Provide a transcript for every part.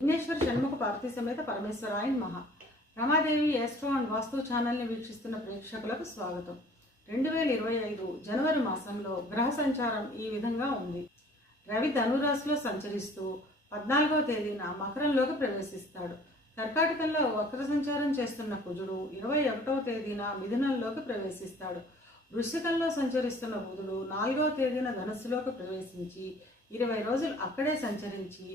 విఘ్నేశ్వర షణ్ముఖ పార్వతీ సమేత పరమేశ్వరాయ నమః. Ramadevi astro and వాస్తు ఛానల్ని వీక్షిస్తున్న ప్రేక్షకులకు స్వాగతం. 2025 జనవరి మాసంలో గ్రహ సంచారం ఈ విధంగా ఉంది. రవి ధనురాశిలో సంచరిస్తూ 14వ తేదీన మకరంలోకి ప్రవేశిస్తాడు. కర్కాటకంలో వక్ర సంచారం చేస్తున్న కుజుడు 21వ తేదీన మిథునంలోకి ప్రవేశిస్తాడు. వృశ్చికంలో సంచరిస్తున్న బుధుడు 4వ తేదీన ధనుస్సులోకి ప్రవేశించి 20 రోజులు అక్కడే సంచరించి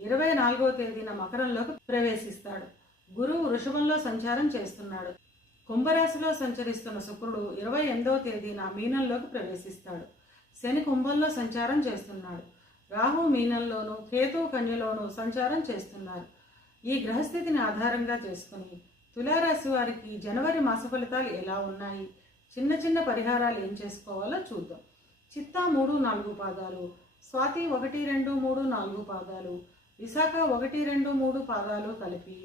24వ తేదీన మకరంలోకి ప్రవేశిస్తాడు. గురువు వృషభంలో సంచారం చేస్తున్నాడు. కుంభరాశిలో సంచరిస్తున్న శుక్రుడు 28వ తేదీన మీనంలోకి ప్రవేశిస్తాడు. శని కుంభంలో సంచారం చేస్తున్నాడు. రాహు మీనంలోను, కేతు కన్యలోను సంచారం చేస్తున్నారు. ఈ గ్రహస్థితిని ఆధారంగా చేసుకుని తులారాశి వారికి జనవరి మాస ఫలితాలు ఎలా ఉన్నాయి, చిన్న చిన్న పరిహారాలు ఏం చేసుకోవాలో చూద్దాం. చిత్తా 3, 4 పాదాలు, స్వాతి 1, 2, 3, 4 పాదాలు, విశాఖ 1, 2, 3 పాదాలు కలిపి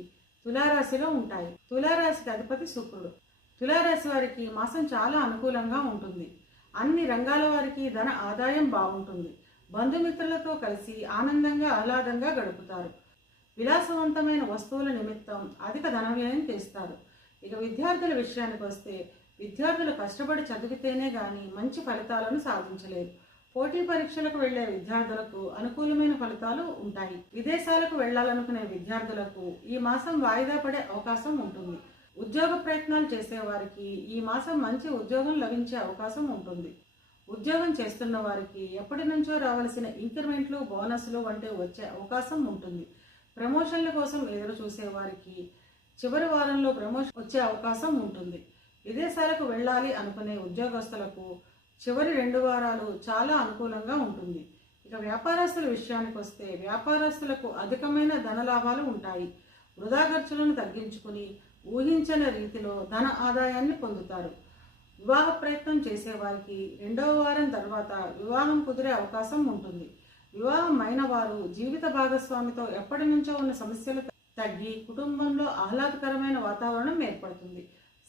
తులారాశిలో ఉంటాయి. తులారాశికి అధిపతి శుక్రుడు. తులారాశి వారికి మాసం చాలా అనుకూలంగా ఉంటుంది. అన్ని రంగాల వారికి ధన ఆదాయం బాగుంటుంది. బంధుమిత్రులతో కలిసి ఆనందంగా ఆహ్లాదంగా గడుపుతారు. విలాసవంతమైన వస్తువుల నిమిత్తం అధిక ధన వ్యయం చేస్తారు. ఇక విద్యార్థుల విషయానికి వస్తే విద్యార్థులు కష్టపడి చదివితేనే గాని మంచి ఫలితాలను సాధించలేరు. పోటీ పరీక్షలకు వెళ్లే విద్యార్థులకు అనుకూలమైన ఫలితాలు ఉంటాయి. విదేశాలకు వెళ్లాలనుకునే విద్యార్థులకు ఈ మాసం వాయిదా పడే అవకాశం ఉంటుంది. ఉద్యోగ ప్రయత్నాలు చేసేవారికి ఈ మాసం మంచి ఉద్యోగం లభించే అవకాశం ఉంటుంది. ఉద్యోగం చేస్తున్న వారికి ఎప్పటి నుంచో రావాల్సిన ఇంక్రిమెంట్లు, బోనస్లు వంటివి వచ్చే అవకాశం ఉంటుంది. ప్రమోషన్ల కోసం ఎదురు చూసే వారికి చివరి వారంలో ప్రమోషన్ వచ్చే అవకాశం ఉంటుంది. విదేశాలకు వెళ్ళాలి అనుకునే ఉద్యోగస్తులకు చివరి 2 వారాలు చాలా అనుకూలంగా ఉంటుంది. ఇక వ్యాపారస్తుల విషయానికి వస్తే వ్యాపారస్తులకు అధికమైన ధన లాభాలు ఉంటాయి. వృధా ఖర్చులను తగ్గించుకుని ఊహించని రీతిలో ధన ఆదాయాన్ని పొందుతారు. వివాహ ప్రయత్నం చేసేవారికి 2వ వారం తర్వాత వివాహం కుదిరే అవకాశం ఉంటుంది. వివాహం అయిన వారు జీవిత భాగస్వామితో ఎప్పటి నుంచో ఉన్న సమస్యలు తగ్గి కుటుంబంలో ఆహ్లాదకరమైన వాతావరణం ఏర్పడుతుంది.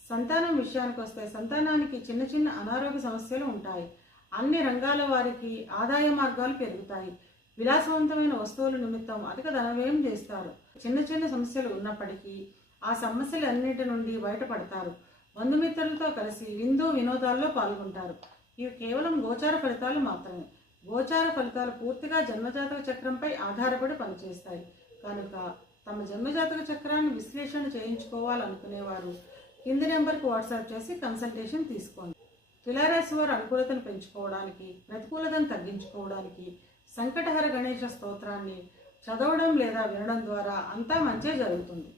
సంతానం విషయానికి వస్తే సంతానానికి చిన్న చిన్న అనారోగ్య సమస్యలు ఉంటాయి. అన్ని రంగాల వారికి ఆదాయ మార్గాలు పెరుగుతాయి. విలాసవంతమైన వస్తువుల నిమిత్తం అధిక ధన వ్యయం చేస్తారు. చిన్న చిన్న సమస్యలు ఉన్నప్పటికీ ఆ సమస్యలన్నిటి నుండి బయటపడతారు. బంధుమిత్రులతో కలిసి విందు వినోదాల్లో పాల్గొంటారు. ఇవి కేవలం గోచార ఫలితాలు మాత్రమే. గోచార ఫలితాలు పూర్తిగా జన్మజాతక చక్రంపై ఆధారపడి పనిచేస్తాయి కనుక తమ జన్మజాతక చక్రాన్ని విశ్లేషణ చేయించుకోవాలనుకునేవారు కింది నెంబర్కి వాట్సాప్ చేసి కన్సల్టేషన్ తీసుకోండి. తులారాశి వారు అనుకూలతను పెంచుకోవడానికి, ప్రతికూలతను తగ్గించుకోవడానికి సంకటహర గణేశ స్తోత్రాన్ని చదవడం లేదా వినడం ద్వారా అంతా మంచి జరుగుతుంది.